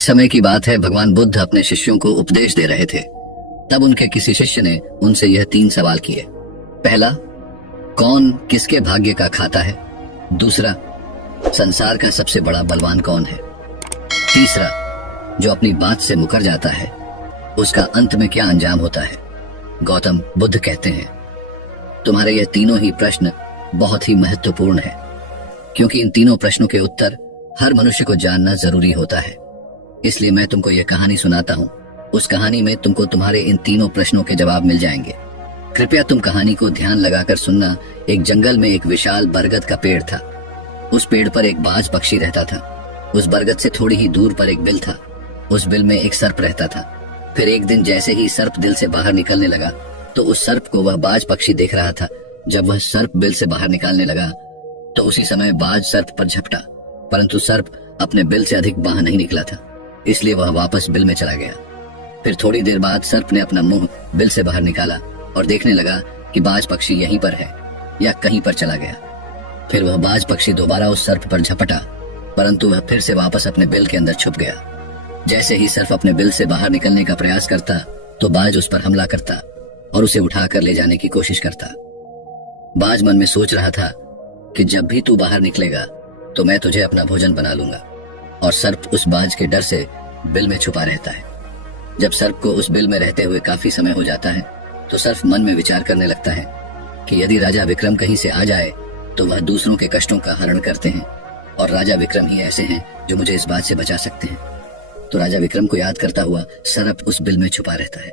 समय की बात है, भगवान बुद्ध अपने शिष्यों को उपदेश दे रहे थे। तब उनके किसी शिष्य ने उनसे यह 3 सवाल किए। पहला, कौन किसके भाग्य का खाता है? दूसरा, संसार का सबसे बड़ा बलवान कौन है? तीसरा, जो अपनी बात से मुकर जाता है उसका अंत में क्या अंजाम होता है? गौतम बुद्ध कहते हैं, तुम्हारे ये तीनों ही प्रश्न बहुत ही महत्वपूर्ण है, क्योंकि इन तीनों प्रश्नों के उत्तर हर मनुष्य को जानना जरूरी होता है। इसलिए मैं तुमको यह कहानी सुनाता हूँ। उस कहानी में तुमको तुम्हारे इन तीनों प्रश्नों के जवाब मिल जाएंगे। कृपया तुम कहानी को ध्यान लगाकर सुनना। एक जंगल में एक विशाल बरगद का पेड़ था। उस पेड़ पर एक बाज पक्षी रहता था। उस बरगद से थोड़ी ही दूर पर एक बिल था। उस बिल में एक सर्प रहता था। फिर एक दिन जैसे ही सर्प दिल से बाहर निकलने लगा तो उस सर्प को वह बाज पक्षी देख रहा था। जब वह सर्प बिल से बाहर निकालने लगा तो उसी समय बाज सर्प पर झपटा, परंतु सर्प अपने बिल से अधिक बाहर नहीं निकला था, इसलिए वह वापस बिल में चला गया। फिर थोड़ी देर बाद सर्प ने अपना मुंह बिल से बाहर निकाला और देखने लगा कि बाज पक्षी यहीं पर है या कहीं पर चला गया। फिर वह बाज पक्षी दोबारा उस सर्प पर झपटा, परंतु वह फिर से वापस अपने बिल के अंदर छुप गया। जैसे ही सर्प अपने बिल से बाहर निकलने का प्रयास करता तो बाज उस पर हमला करता और उसे उठाकर ले जाने की कोशिश करता। बाज मन में सोच रहा था कि जब भी तू बाहर निकलेगा तो मैं तुझे अपना भोजन बना लूंगा, और सर्प उस बाज के डर से बिल में छुपा रहता है। जब सर्प को उस बिल में रहते हुए काफी समय हो जाता है तो सर्प मन में विचार करने लगता है कि यदि राजा विक्रम कहीं से आ जाए तो वह दूसरों के कष्टों का हरण करते हैं, और राजा विक्रम ही ऐसे हैं जो मुझे इस बात से बचा सकते हैं। तो राजा विक्रम को याद करता हुआ सर्प उस बिल में छुपा रहता है,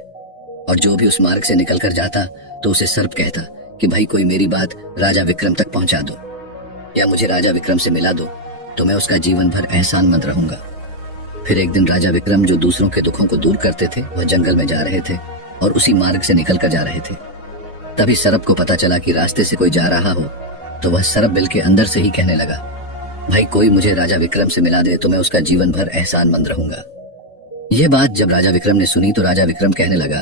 और जो भी उस मार्ग से निकल कर जाता तो उसे सर्प कहता कि भाई कोई मेरी बात राजा विक्रम तक पहुंचा दो, या मुझे राजा विक्रम से मिला दो तो मैं उसका जीवन भर एहसानमंद रहूंगा। फिर एक दिन राजा विक्रम, जो दूसरों के दुखों को दूर करते थे, वह जंगल में जा रहे थे और उसी मार्ग से निकल कर जा रहे थे। तभी सर्प को पता चला कि रास्ते से कोई जा रहा हो, तो वह सर्प बिल के अंदर से ही कहने लगा, भाई कोई मुझे राजा विक्रम से मिला दे तो मैं उसका जीवन भर एहसानमंद रहूंगा। यह बात जब राजा विक्रम ने सुनी तो राजा विक्रम कहने लगा,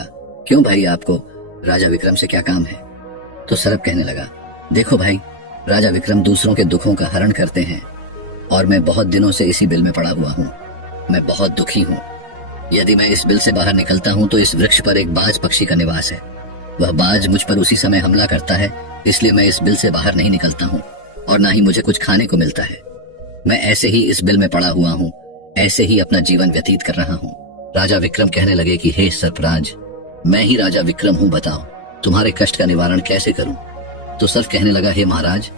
क्यों भाई, आपको राजा विक्रम से क्या काम है? तो सर्प कहने लगा, देखो भाई, राजा विक्रम दूसरों के दुखों का हरण करते हैं और मैं बहुत दिनों से इसी बिल में पड़ा हुआ हूँ। मैं बहुत दुखी हूँ। यदि मैं इस बिल से बाहर निकलता हूँ तो इस वृक्ष पर एक बाज पक्षी का निवास है। वह बाज मुझ पर उसी समय हमला करता है, इसलिए मैं इस बिल से बाहर नहीं निकलता हूँ और ना ही मुझे कुछ खाने को मिलता है। मैं ऐसे ही इस बिल में पड़ा हुआ हूँ, ऐसे ही अपना जीवन व्यतीत कर रहा हूँ। राजा विक्रम कहने लगे कि हे सर्पराज, मैं ही राजा विक्रम हूँ, बताओ तुम्हारे कष्ट का निवारण कैसे करूं? तो सर्प कहने लगा, हे महाराज,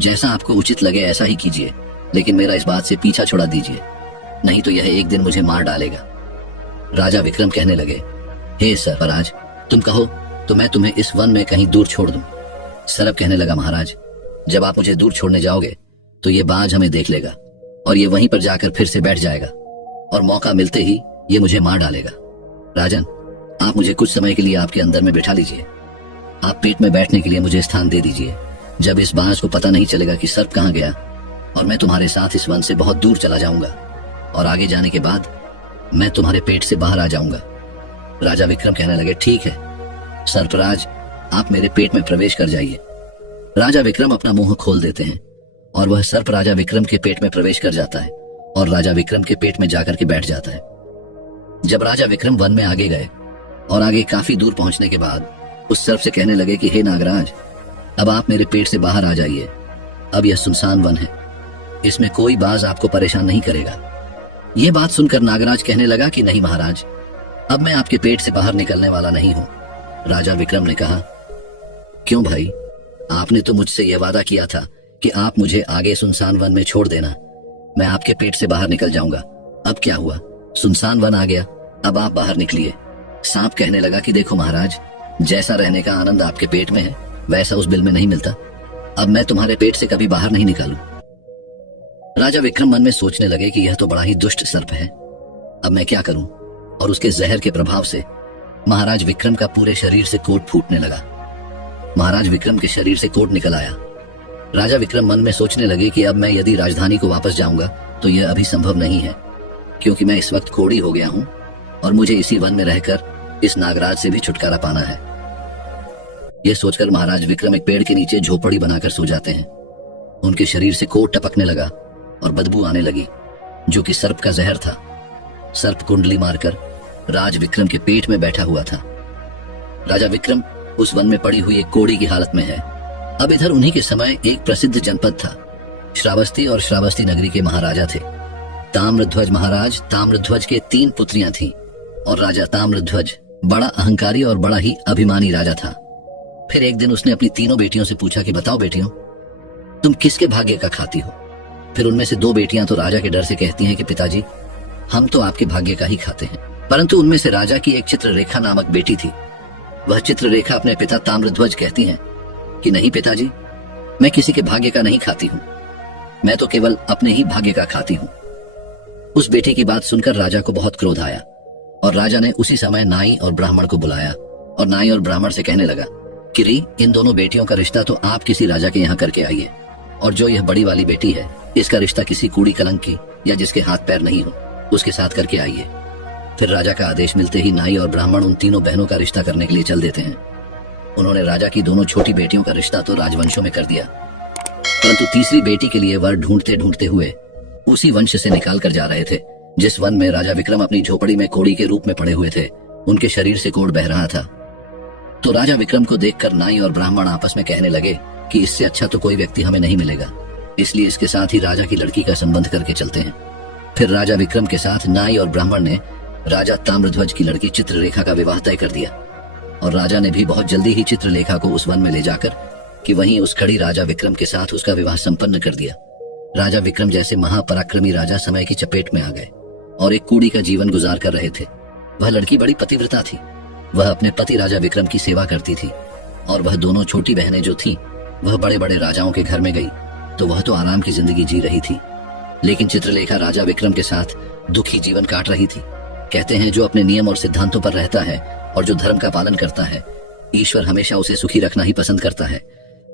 जैसा आपको उचित लगे ऐसा ही कीजिए, लेकिन मेरा इस बात से पीछा छुड़ा दीजिए, नहीं तो यह एक दिन मुझे मार डालेगा। राजा विक्रम कहने लगे, हे सर्पराज, तुम कहो तो मैं तुम्हें इस वन में कहीं दूर छोड़ दूं। सर्प कहने लगा, महाराज, जब आप मुझे दूर छोड़ने जाओगे तो ये बाज हमें देख लेगा और ये वहीं पर जाकर फिर से बैठ जाएगा और मौका मिलते ही ये मुझे मार डालेगा। राजन, आप मुझे कुछ समय के लिए आपके अंदर में बिठा लीजिए। आप पेट में बैठने के लिए मुझे स्थान दे दीजिए। जब इस बाज को पता नहीं चलेगा कि सर्प कहाँ गया, और मैं तुम्हारे साथ इस वन से बहुत दूर चला जाऊंगा, और आगे जाने के बाद मैं तुम्हारे पेट से बाहर आ जाऊंगा। राजा विक्रम कहने लगे, ठीक है सर्पराज, आप मेरे पेट में प्रवेश कर जाइए। राजा विक्रम अपना मुंह खोल देते हैं और वह सर्प राजा विक्रम के पेट में प्रवेश कर जाता है और राजा विक्रम के पेट में जाकर के बैठ जाता है। जब राजा विक्रम वन में आगे गए और आगे काफी दूर पहुंचने के बाद उस सर्प से कहने लगे कि हे नागराज, अब आप मेरे पेट से बाहर आ जाइए। अब यह सुनसान वन है, इसमें कोई बाज आपको परेशान नहीं करेगा। यह बात सुनकर नागराज कहने लगा कि नहीं महाराज, अब मैं आपके पेट से बाहर निकलने वाला नहीं हूं। राजा विक्रम ने कहा, क्यों भाई, आपने तो मुझसे यह वादा किया था कि आप मुझे आगे सुनसान वन में छोड़ देना, मैं आपके पेट से बाहर निकल जाऊंगा। अब क्या हुआ, सुनसान वन आ गया, अब आप बाहर निकलिए। सांप कहने लगा कि देखो महाराज, जैसा रहने का आनंद आपके पेट में है वैसा उस बिल में नहीं मिलता। अब मैं तुम्हारे पेट से कभी बाहर नहीं निकालूं। राजा विक्रम मन में सोचने लगे कि यह तो बड़ा ही दुष्ट सर्प है, अब मैं क्या करूं? और उसके जहर के प्रभाव से महाराज विक्रम का पूरे शरीर से कोट फूटने लगा। महाराज विक्रम के शरीर से कोट निकल आया। राजा विक्रम मन में सोचने लगे कि अब मैं यदि राजधानी को वापस जाऊंगा तो यह अभी संभव नहीं है, क्योंकि मैं इस वक्त कोढ़ी हो गया हूं और मुझे इसी वन में रहकर इस नागराज से भी छुटकारा पाना है। यह सोचकर महाराज विक्रम एक पेड़ के नीचे झोपड़ी बनाकर सो जाते हैं। उनके शरीर से कोट टपकने लगा और बदबू आने लगी, जो कि सर्प का जहर था। सर्प कुंडली मारकर राज विक्रम के पेट में बैठा हुआ था। राजा विक्रम उस वन में पड़ी हुई एक कोड़ी की हालत में है। अब इधर उन्हीं के समय एक प्रसिद्ध जनपद था। श्रावस्ती और श्रावस्ती नगरी के महाराजा थे ताम्रध्वज महाराज। ताम्रध्वज के 3 पुत्रियां थीं और राजा ताम्रध्वज बड़ा अहंकारी और बड़ा ही अभिमानी राजा था। फिर एक दिन उसने अपनी तीनों बेटियों से पूछा कि बताओ बेटियों, तुम किसके भाग्य का खाती हो? फिर उनमें से 2 बेटियां तो राजा के डर से कहती हैं कि पिताजी, हम तो आपके भाग्य का ही खाते हैं। परंतु उनमें से राजा की एक चित्ररेखा नामक बेटी थी। वह चित्ररेखा अपने पिता ताम्रध्वज कहती हैं कि नहीं पिताजी, मैं किसी के भाग्य का नहीं खाती हूं, मैं तो केवल अपने ही भाग्य का खाती हूं। उस बेटी की बात सुनकर राजा को बहुत क्रोध आया और राजा ने उसी समय नाई और ब्राह्मण को बुलाया और नाई और ब्राह्मण से कहने लगा कि री, इन दोनों बेटियों का रिश्ता तो आप किसी राजा के यहाँ करके आइए, और जो यह बड़ी वाली बेटी है इसका रिश्ता किसी कूड़ी कलंक की या जिसके हाथ पैर नहीं हो उसके साथ करके आइए। फिर राजा का आदेश मिलते ही नाई और ब्राह्मण उन तीनों बहनों का रिश्ता करने के लिए चल देते हैं। उन्होंने राजा की दोनों छोटी बेटियों का रिश्ता तो राजवंशों में कर दिया, परंतु तीसरी बेटी के लिए वर ढूंढते ढूंढते हुए उसी वंश से निकाल कर जा रहे थे जिस वन में राजा विक्रम अपनी झोपड़ी में कोड़ी के रूप में पड़े हुए थे। उनके शरीर से कोढ़ बह रहा था। तो राजा विक्रम को देखकर नाई और ब्राह्मण आपस में कहने लगे कि इससे अच्छा तो कोई व्यक्ति हमें नहीं मिलेगा, इसलिए इसके साथ ही राजा की लड़की का संबंध करके चलते हैं। फिर राजा विक्रम के साथ नाई और ब्राह्मण ने राजा ताम्रध्वज की लड़की चित्ररेखा का विवाह तय कर दिया और राजा ने भी बहुत जल्दी ही चित्रलेखा को उस वन में ले जाकर कि वहीं उस खड़ी राजा विक्रम के साथ उसका विवाह संपन्न कर दिया। राजा विक्रम जैसे महापराक्रमी राजा समय की चपेट में आ गए और एक कूड़ी का जीवन गुजार कर रहे थे। वह लड़की बड़ी पतिव्रता थी। वह अपने पति राजा विक्रम की सेवा करती थी और वह दोनों छोटी बहनें जो थीं, वह बड़े बड़े राजाओं के घर में गई तो वह तो आराम की जिंदगी जी रही थी, लेकिन चित्रलेखा राजा विक्रम के साथ दुखी जीवन काट रही थी। कहते हैं जो अपने नियम और सिद्धांतों पर रहता है और जो धर्म का पालन करता है, ईश्वर हमेशा उसे सुखी रखना ही पसंद करता है।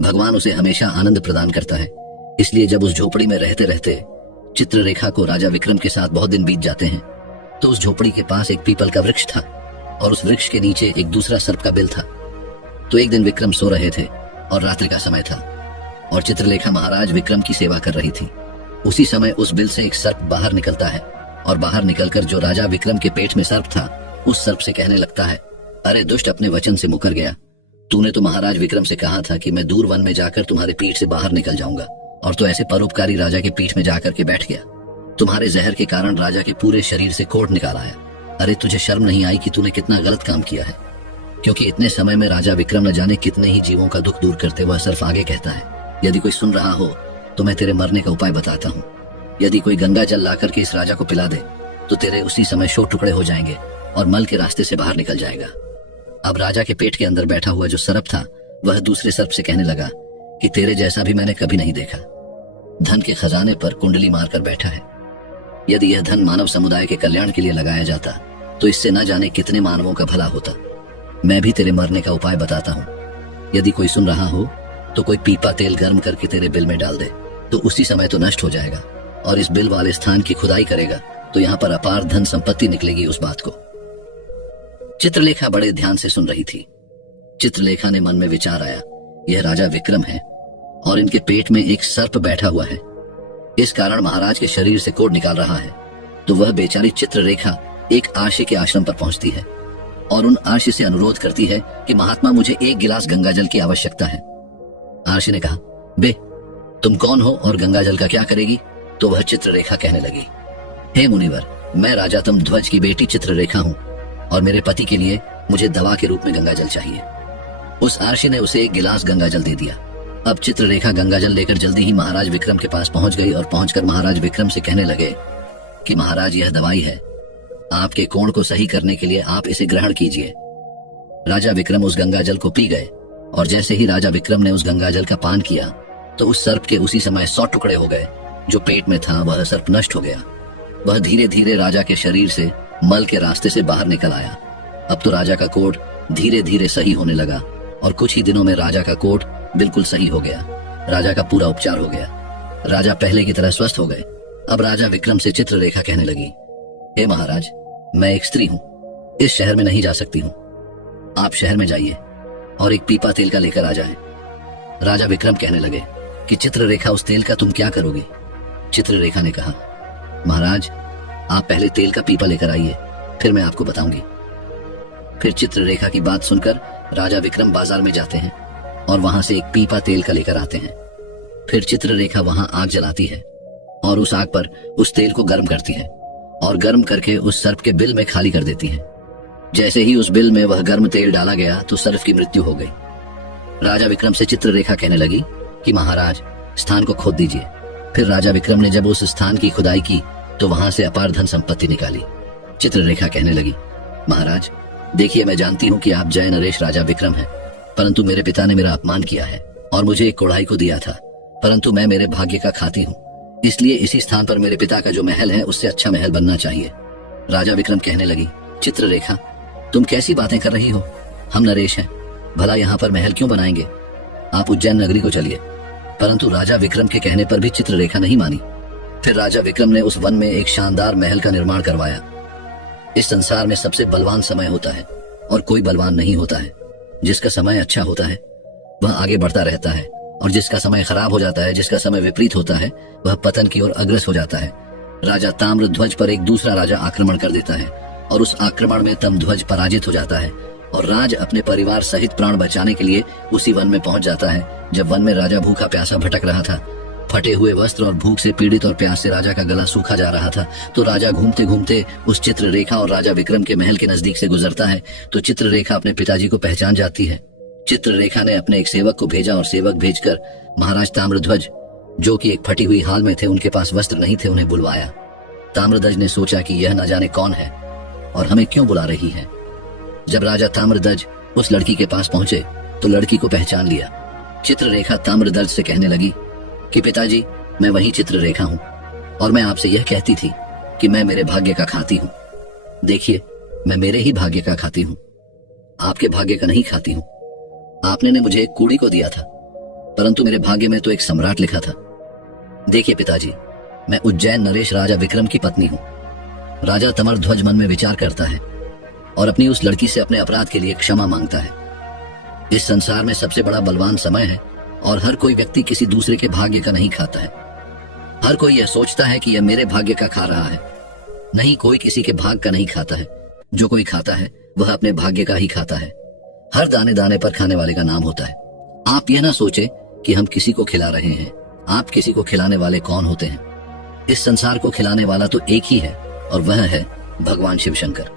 भगवान उसे हमेशा आनंद प्रदान करता है। इसलिए जब उस झोपड़ी में रहते रहते चित्ररेखा को राजा विक्रम के साथ बहुत दिन बीत जाते हैं तो उस झोपड़ी के पास एक पीपल का वृक्ष था और उस वृक्ष के नीचे एक दूसरा सर्प का बिल था। तो एक दिन विक्रम सो रहे थे और रात्रि का समय था और चित्रलेखा महाराज विक्रम की सेवा कर रही थी। उसी समय उस बिल से एक सर्प बाहर निकलता है और बाहर निकलकर जो राजा विक्रम के पेट में सर्प था उस सर्प से कहने लगता है, अरे दुष्ट, अपने वचन से मुकर गया। तूने तो महाराज विक्रम से कहा था कि मैं दूर वन में जाकर तुम्हारे पीठ से बाहर निकल जाऊंगा, और तो ऐसे परोपकारी राजा के पीठ में जाकर के बैठ गया। तुम्हारे जहर के कारण राजा के पूरे शरीर से कोढ़ निकाल आया। अरे तुझे शर्म नहीं आई कि तूने कितना गलत काम किया है? क्योंकि इतने समय में राजा विक्रम न जाने कितने ही जीवों का दुख दूर करते हुए सर्प आगे कहता है, यदि कोई सुन रहा हो तो मैं तेरे मरने का उपाय बताता हूँ। यदि कोई गंगा जल ला करके इस राजा को पिला दे तो तेरे उसी समय 100 टुकड़े हो जाएंगे और मल के रास्ते से बाहर निकल जाएगा। अब राजा के पेट के अंदर बैठा हुआ जो सर्प था वह दूसरे सर्प से कहने लगा कि तेरे जैसा भी मैंने कभी नहीं देखा। धन के खजाने पर कुंडली मारकर बैठा है। यदि यह धन मानव समुदाय के कल्याण के लिए लगाया जाता तो इससे न जाने कितने मानवों का भला होता। मैं भी तेरे मरने का उपाय बताता हूँ। यदि कोई सुन रहा हो तो कोई पीपा तेल गर्म करके तेरे बिल में डाल दे तो उसी समय तो नष्ट हो जाएगा, और इस बिल वाले स्थान की खुदाई करेगा तो यहाँ पर अपार धन संपत्ति निकलेगी। उस बात को चित्रलेखा बड़े ध्यान से सुन रही थी। चित्रलेखा ने मन में विचार आया, यह राजा विक्रम है और इनके पेट में एक सर्प बैठा हुआ है, इस कारण महाराज के शरीर से कोढ़ निकाल रहा है। तो वह बेचारी चित्ररेखा एक आशी के आश्रम पर पहुंचती है और उन आशी से अनुरोध करती है कि महात्मा, मुझे 1 गिलास गंगाजल की आवश्यकता है। आशी ने कहा, बे तुम कौन हो और गंगाजल का क्या करेगी? तो वह चित्ररेखा कहने लगी, हे मुनिवर, मैं राजा ताम्रध्वज की बेटी चित्ररेखा हूँ और मेरे पति के लिए मुझे दवा के रूप में गंगाजल चाहिए। उस आशी ने उसे 1 गिलास गंगाजल दे दिया। अब चित्ररेखा गंगाजल लेकर जल्दी ही महाराज विक्रम के पास पहुंच गई और पहुंचकर महाराज विक्रम से कहने लगे कि महाराज, यह दवाई है, आपके कोढ़ को सही करने के लिए आप इसे ग्रहण कीजिए। राजा विक्रम उस गंगाजल को पी गए और जैसे ही राजा विक्रम ने उस गंगाजल का पान किया तो उस सर्प के उसी समय 100 टुकड़े हो गए। जो पेट में था वह सर्प नष्ट हो गया। वह धीरे धीरे राजा के शरीर से मल के रास्ते से बाहर निकल आया। अब तो राजा का कोढ़ धीरे धीरे सही होने लगा और कुछ ही दिनों में राजा का कोढ़ बिल्कुल सही हो गया। राजा का पूरा उपचार हो गया। राजा पहले की तरह स्वस्थ हो गए। अब राजा विक्रम से चित्ररेखा कहने लगी, हे महाराज, मैं एक स्त्री हूँ, इस शहर में नहीं जा सकती हूँ। आप शहर में जाइए और एक पीपा तेल का लेकर आ जाए। राजा विक्रम कहने लगे कि चित्ररेखा, उस तेल का तुम क्या करोगी? चित्ररेखा ने कहा, महाराज, आप पहले तेल का पीपा लेकर आइए, फिर मैं आपको बताऊंगी। फिर चित्ररेखा की बात सुनकर राजा विक्रम बाजार में जाते हैं और वहां से एक पीपा तेल का लेकर आते हैं। फिर चित्ररेखा वहां आग जलाती है और उस आग पर उस तेल को गर्म करती है और गर्म करके उस सर्प के बिल में खाली कर देती है। जैसे ही उस बिल में वह गर्म तेल डाला गया तो सर्प की मृत्यु हो गई। राजा विक्रम से चित्ररेखा कहने लगी कि महाराज, स्थान को खोद दीजिए। फिर राजा विक्रम ने जब उस स्थान की खुदाई की तो वहां से अपार धन संपत्ति निकाली। चित्ररेखा कहने लगी, महाराज देखिए, मैं जानती हूँ कि आप जय नरेश राजा विक्रम हैं, परंतु मेरे पिता ने मेरा अपमान किया है और मुझे एक कोढ़ाई को दिया था, परंतु मैं मेरे भाग्य का खाती हूँ, इसलिए इसी स्थान पर मेरे पिता का जो महल है उससे अच्छा महल बनना चाहिए। राजा विक्रम कहने लगी, चित्ररेखा तुम कैसी बातें कर रही हो? हम नरेश हैं, भला यहाँ पर महल क्यों बनाएंगे? आप उज्जैन नगरी को चलिए। परंतु राजा विक्रम के कहने पर भी चित्ररेखा नहीं मानी। फिर राजा विक्रम ने उस वन में एक शानदार महल का निर्माण करवाया। इस संसार में सबसे बलवान समय होता है और कोई बलवान नहीं होता है। जिसका समय अच्छा होता है वह आगे बढ़ता रहता है और जिसका समय खराब हो जाता है, जिसका समय विपरीत होता है, वह पतन की ओर अग्रसर हो जाता है। राजा ताम्रध्वज पर एक दूसरा राजा आक्रमण कर देता है और उस आक्रमण में तमध्वज पराजित हो जाता है और राज अपने परिवार सहित प्राण बचाने के लिए उसी वन में पहुंच जाता है। जब वन में राजा भूखा प्यासा भटक रहा था, फटे हुए वस्त्र और भूख से पीड़ित और प्यास से राजा का गला सूखा जा रहा था, तो राजा घूमते घूमते उस चित्ररेखा और राजा विक्रम के महल के नजदीक से गुजरता है। तो चित्ररेखा अपने पिताजी को पहचान जाती है। चित्ररेखा ने अपने एक सेवक को भेजा और सेवक भेजकर महाराज ताम्रध्वज, जो कि एक फटी हुई हाल में थे, उनके पास वस्त्र नहीं थे, उन्हें बुलवाया। ताम्रध्वज ने सोचा कि यह न जाने कौन है और हमें क्यों बुला रही है। जब राजा ताम्रध्वज उस लड़की के पास पहुंचे तो लड़की को पहचान लिया। चित्ररेखा ताम्रध्वज से कहने लगी कि पिताजी, मैं वही चित्ररेखा हूँ और मैं आपसे यह कहती थी कि मैं मेरे भाग्य का खाती हूँ। देखिए, मैं मेरे ही भाग्य का खाती हूँ, आपके भाग्य का नहीं खाती हूँ। आपने ने मुझे एक कूड़ी को दिया था, परंतु मेरे भाग्य में तो एक सम्राट लिखा था। देखिए पिताजी, मैं उज्जैन नरेश राजा विक्रम की पत्नी हूँ। राजा ताम्रध्वज मन में विचार करता है और अपनी उस लड़की से अपने अपराध के लिए क्षमा मांगता है। इस संसार में सबसे बड़ा बलवान समय है और हर कोई व्यक्ति किसी दूसरे के भाग्य का नहीं खाता है। हर कोई यह सोचता है कि यह मेरे भाग्य का खा रहा है। नहीं, कोई किसी के भाग का नहीं खाता है। जो कोई खाता है वह अपने भाग्य का ही खाता है। हर दाने दाने पर खाने वाले का नाम होता है। आप यह ना सोचे कि हम किसी को खिला रहे हैं। आप किसी को खिलाने वाले कौन होते हैं? इस संसार को खिलाने वाला तो एक ही है और वह है भगवान शिव शंकर।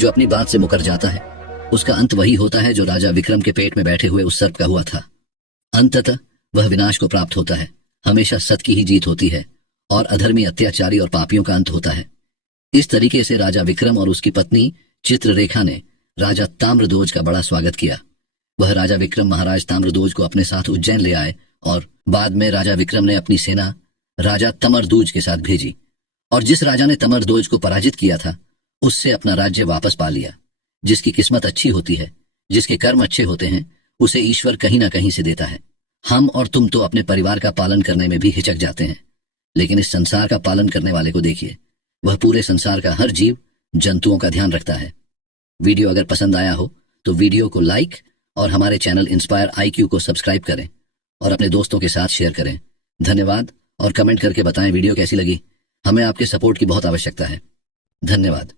जो अपनी बात से मुकर जाता है उसका अंत वही होता है जो राजा विक्रम के पेट में बैठे हुए उस सर्प का हुआ था। अंततः वह विनाश को प्राप्त होता है। हमेशा सत्य की ही जीत होती है और अधर्मी, अत्याचारी और पापियों का अंत होता है। इस तरीके से राजा विक्रम और उसकी पत्नी चित्ररेखा ने राजा ताम्रध्वज का बड़ा स्वागत किया। वह राजा विक्रम महाराज ताम्रध्वज को अपने साथ उज्जैन ले आए और बाद में राजा विक्रम ने अपनी सेना राजा ताम्रध्वज के साथ भेजी और जिस राजा ने ताम्रध्वज को पराजित किया था उससे अपना राज्य वापस पा लिया। जिसकी किस्मत अच्छी होती है, जिसके कर्म अच्छे होते हैं, उसे ईश्वर कहीं ना कहीं से देता है। हम और तुम तो अपने परिवार का पालन करने में भी हिचक जाते हैं, लेकिन इस संसार का पालन करने वाले को देखिए, वह पूरे संसार का हर जीव जंतुओं का ध्यान रखता है। वीडियो अगर पसंद आया हो तो वीडियो को लाइक और हमारे चैनल इंस्पायर IQ को सब्सक्राइब करें और अपने दोस्तों के साथ शेयर करें। धन्यवाद और कमेंट करके बताएं वीडियो कैसी लगी। हमें आपके सपोर्ट की बहुत आवश्यकता है। धन्यवाद।